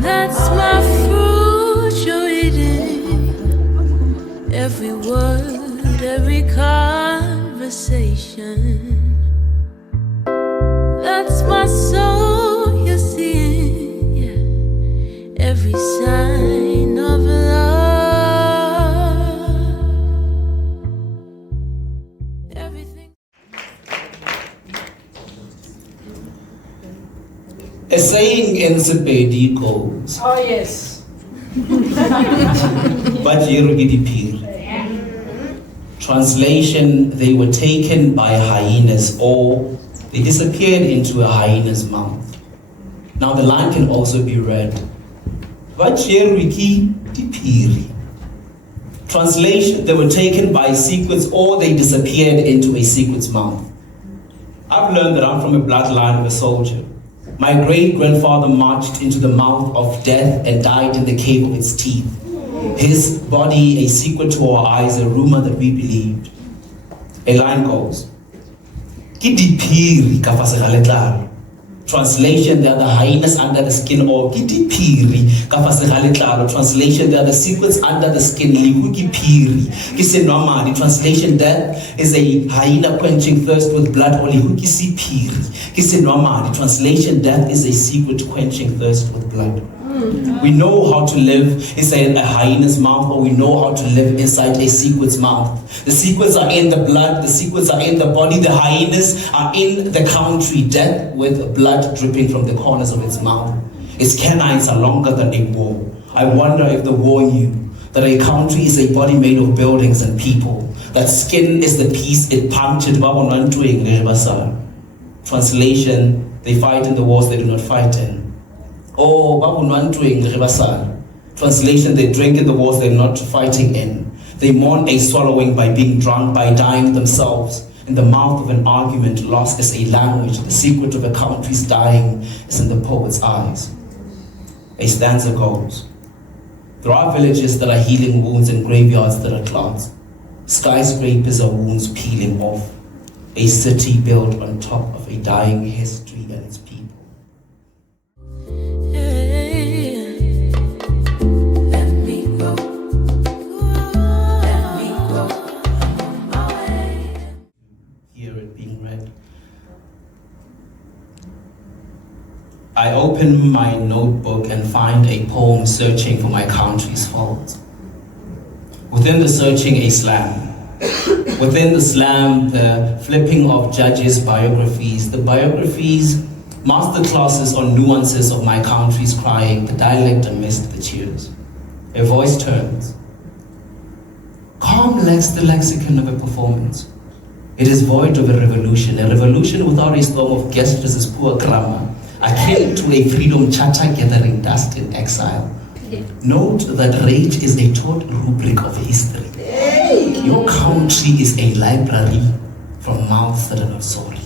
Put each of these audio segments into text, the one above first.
That's my fruit you're eating. Every word, every conversation. That's my soul you're seeing, yeah. Every sign of love. Everything. A saying in Sepedi goes, Oh yes. Translation, they were taken by hyenas, or they disappeared into a hyena's mouth. Now the line can also be read, translation, they were taken by secrets, or they disappeared into a secret's mouth. I've learned that I'm from a bloodline of a soldier. My great-grandfather marched into the mouth of death and died in the cave of its teeth. His body, a secret to our eyes, a rumor that we believed. A line goes, translation, they are the hyenas under the skin, or translation, they are the secrets under the skin. Translation, death is a hyena quenching thirst with blood, or translation, death is a secret quenching thirst with blood. We know how to live inside a hyena's mouth, or we know how to live inside a secret's mouth. The secrets are in the blood, the secrets are in the body, the hyenas are in the country, death with blood dripping from the corners of its mouth. Its canines are longer than a wall. I wonder if the war knew that a country is a body made of buildings and people, that skin is the piece it punctured. Translation, they fight in the wars they do not fight in. Translation, they drink in the wars they're not fighting in. They mourn a swallowing by being drunk, by dying themselves. In the mouth of an argument, lost is a language. The secret of a country's dying is in the poet's eyes. A stanza goes, there are villages that are healing wounds and graveyards that are clots. Skyscrapers are wounds peeling off. A city built on top of a dying history and its people. I open my notebook and find a poem searching for my country's faults. Within the searching, a slam. Within the slam, the flipping of judges' biographies, the biographies, master classes on nuances of my country's crying, the dialect amidst the cheers. A voice turns. Calm lacks the lexicon of a performance. It is void of a revolution without a storm of gestures is poor grammar. Akin to a freedom charter gathering dust in exile. Note that rage is a taught rubric of history. Your country is a library from mouths that are not sorry.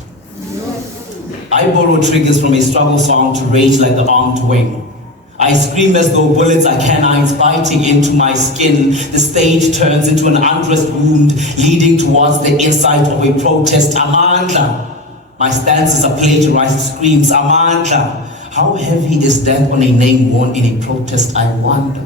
I borrow triggers from a struggle song to rage like the armed wing. I scream as though bullets are canines biting into my skin. The stage turns into an undressed wound leading towards the inside of a protest. Amandla. My stances are plagiarized screams. Amandla. How heavy is death on a name worn in a protest, I wonder.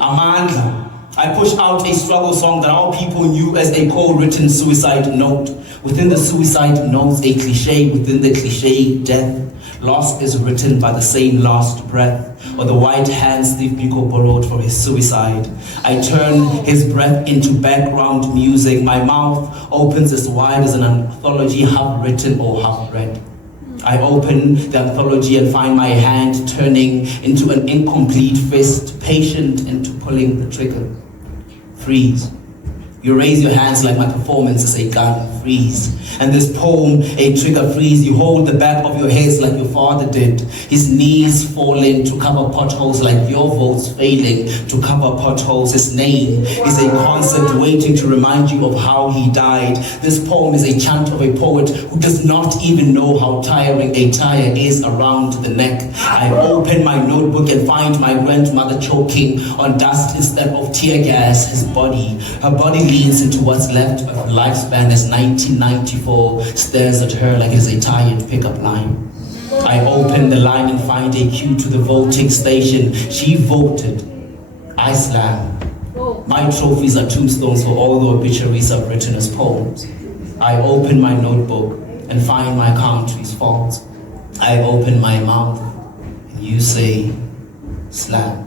Amandla. I push out a struggle song that our people knew as a co-written suicide note. Within the suicide notes, a cliche. Within the cliche, death. Loss is written by the same last breath, or the white hand Steve Biko borrowed for his suicide. I turn his breath into background music. My mouth opens as wide as an anthology, half written or half read. I open the anthology and find my hand turning into an incomplete fist, patient into pulling the trigger. Freeze. You raise your hands like my performance is a gun. Freeze. And this poem, a trigger freeze. You hold the back of your heads like your father did. His knees falling to cover potholes like your votes failing to cover potholes. His name is a concept waiting to remind you of how he died. This poem is a chant of a poet who does not even know how tiring a tire is around the neck. I open my notebook and find my grandmother choking on dust instead of tear gas. Her body leans into what's left of her lifespan as 1994 stares at her like it's a tired pickup line. I open the line and find a queue to the voting station. She voted. I slam. My trophies are tombstones for all the obituaries I've written as poems. I open my notebook and find my country's faults. I open my mouth and you say, slam.